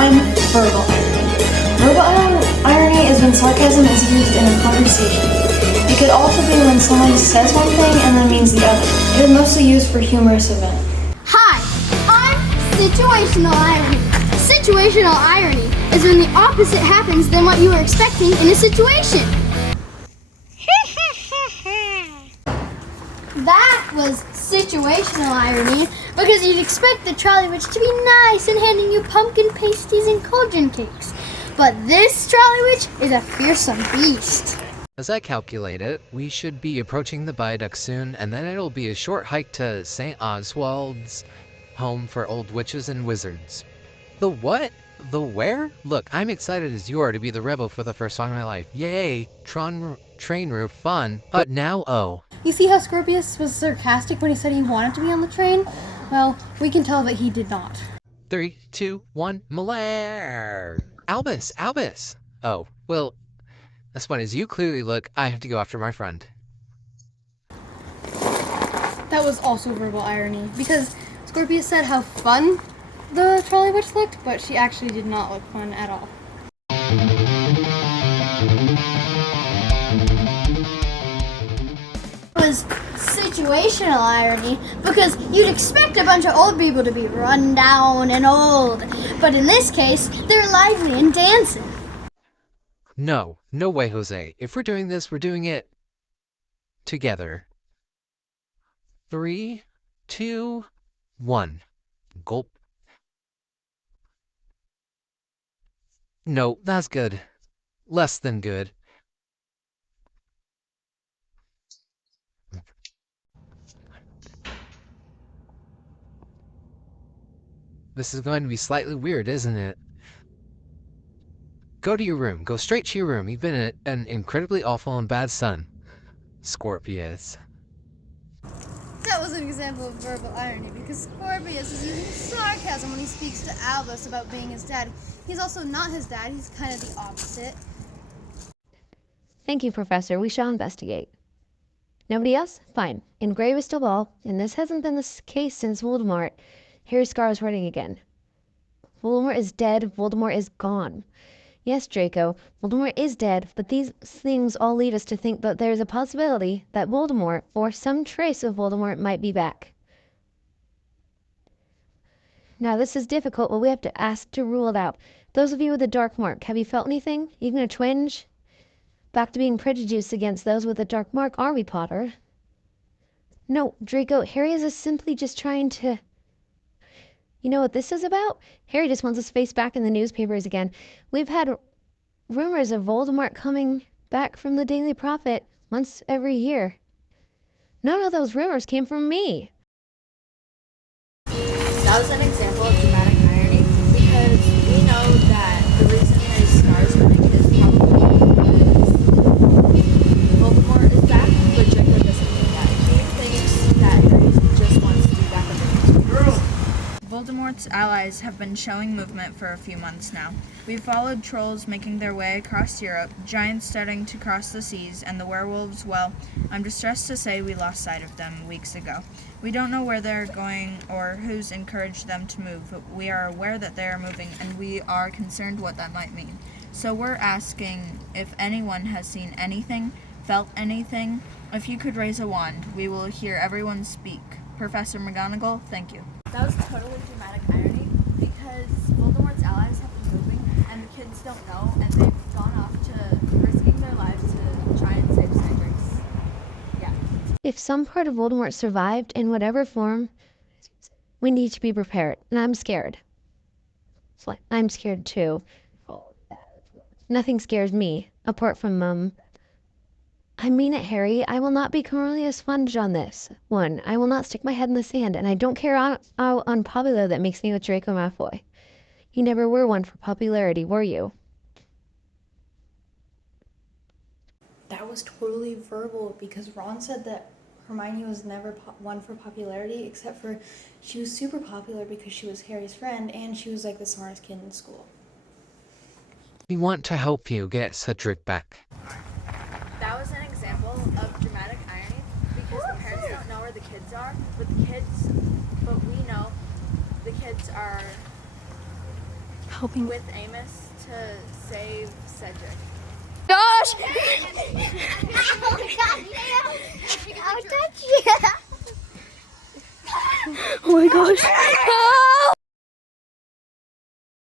define verbal irony. Verbal irony is when sarcasm is used in a conversation. It could also be when someone says one thing and then means the other. It is mostly used for humorous events. Hi, I'm situational irony. Situational irony is when the opposite happens than what you were expecting in a situation. That was situational irony because you'd expect the trolley witch to be nice and handing you pumpkin pasties and cauldron cakes. But this trolley witch is a fearsome beast. As I calculate it, we should be approaching the viaduct soon, and then it'll be a short hike to St. Oswald's, home for old witches and wizards. The what? The where? Look, I'm excited as you are to be the rebel for the first time in my life. Yay! Train roof fun. But now, oh. You see how Scorpius was sarcastic when he said he wanted to be on the train? Well, we can tell that he did not. 3, 2, 1, Malaire! Albus! Oh, well, as fun as you clearly look, I have to go after my friend. That was also verbal irony, because Scorpius said how fun the trolley witch looked, but she actually did not look fun at all. It was situational irony because you'd expect a bunch of old people to be run down and old, but in this case, they're lively and dancing. No way, Jose. If we're doing this, we're doing it together. 3, 2, 1. Gulp. No, that's good. Less than good. This is going to be slightly weird, isn't it? Go to your room. Go straight to your room. You've been an incredibly awful and bad son, Scorpius. That was an example of verbal irony because Scorpius is using sarcasm when he speaks to Albus about being his dad. He's also not his dad, he's kind of the opposite. Thank you, Professor. We shall investigate. Nobody else? Fine. Engrave is still ball, and this hasn't been the case since Voldemort. Harry Scar is writing again. Voldemort is dead. Voldemort is gone. Yes, Draco, Voldemort is dead, but these things all lead us to think that there is a possibility that Voldemort, or some trace of Voldemort, might be back. Now, this is difficult, but we have to ask to rule it out. Those of you with a dark mark, have you felt anything? Even a twinge? Back to being prejudiced against those with a dark mark, are we, Potter? No, Draco, Harry is simply just trying to... You know what this is about? Harry just wants his face back in the newspapers again. We've had rumors of Voldemort coming back from the Daily Prophet once every year. None of those rumors came from me. That was an example of dramatic irony because we know that the reason Harry Scar is running is probably because Voldemort is back, but Draco doesn't think that. He thinks that Harry just wants to be back on the newspapers. Voldemort's allies have been showing movement for a few months now. We've followed trolls making their way across Europe, giants starting to cross the seas, and the werewolves, well, I'm distressed to say we lost sight of them weeks ago. We don't know where they're going or who's encouraged them to move, but we are aware that they are moving, and we are concerned what that might mean. So we're asking if anyone has seen anything, felt anything. If you could raise a wand, we will hear everyone speak. Professor McGonagall, thank you. That was totally dramatic irony because Voldemort's allies have been moving and the kids don't know and they've gone off to risking their lives to try and save Cedric's. Yeah. If some part of Voldemort survived in whatever form, we need to be prepared. And I'm scared. I'm scared too. Nothing scares me, apart from Mum. I mean it, Harry. I will not be Cornelius Sponge on this one. I will not stick my head in the sand, and I don't care how unpopular that makes me with Draco Malfoy. You never were one for popularity, were you? That was totally verbal because Ron said that Hermione was never one for popularity except for she was super popular because she was Harry's friend and she was like the smartest kid in school. We want to help you get Cedric back. That was an example of dramatic irony because the parents don't know where the kids are, but we know the kids are helping with Amos to save Cedric. Gosh! Oh my gosh.